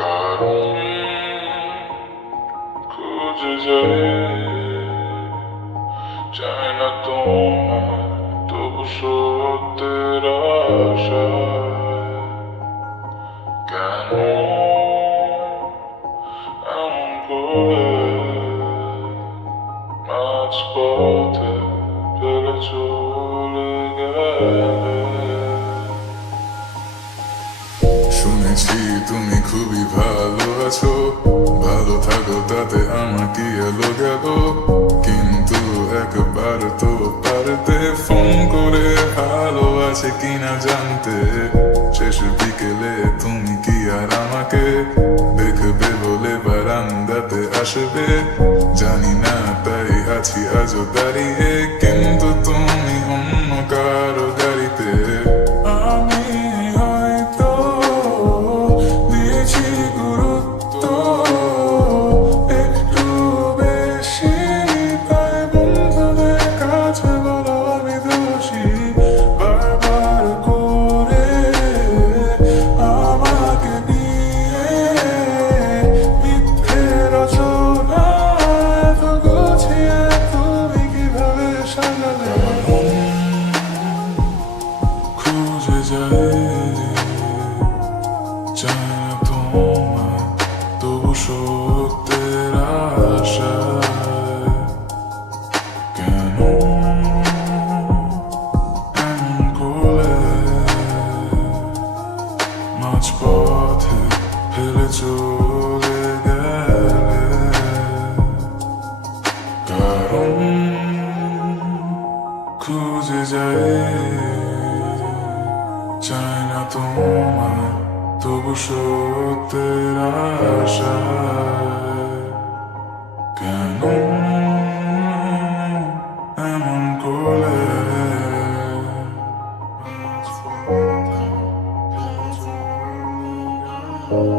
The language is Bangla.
কারণ খুঁজে যায় চায় না তোমার তবু সত্যের আশায় কেন এমন করে মাঝপথে ফেলে চলে গেলে শুনেছি তুমি খুবই ভালো আছো, ভালো থাকো তাতে আমার কি এলো গেল, কিন্তু একবার তো পারতে ফোন করে ভালো আছে কিনা জানতে। শেষ বিকেলে তুমি কি আর আমাকে দেখবে বলে বারান্দাতে আসবে, জানি না তাই আছি আজও দাঁড়িয়ে, কিন্তু তুমি অন্য কারো গাড়িতে। আমি হয়তো দিয়েছি গুরুত্ব একটু বেশি, তাই বন্ধুদের কাছে বলো আমি দোষী, বারবার করে আমাকে নিয়ে মিথ্যে রচনা এত গুছিয়ে তুমি কিভাবে সাজালে। খুঁজে যায় চায় না তোমার তবু সত্যের আশায় কেন এমন করে মাঝপথে ফেলে চলে গেলে। কারণ খুঁজে যায় চায় না তোমার তবু সত্যের আশায় কেন এমন করে মাঝপথে ফেলে চলে গেলে।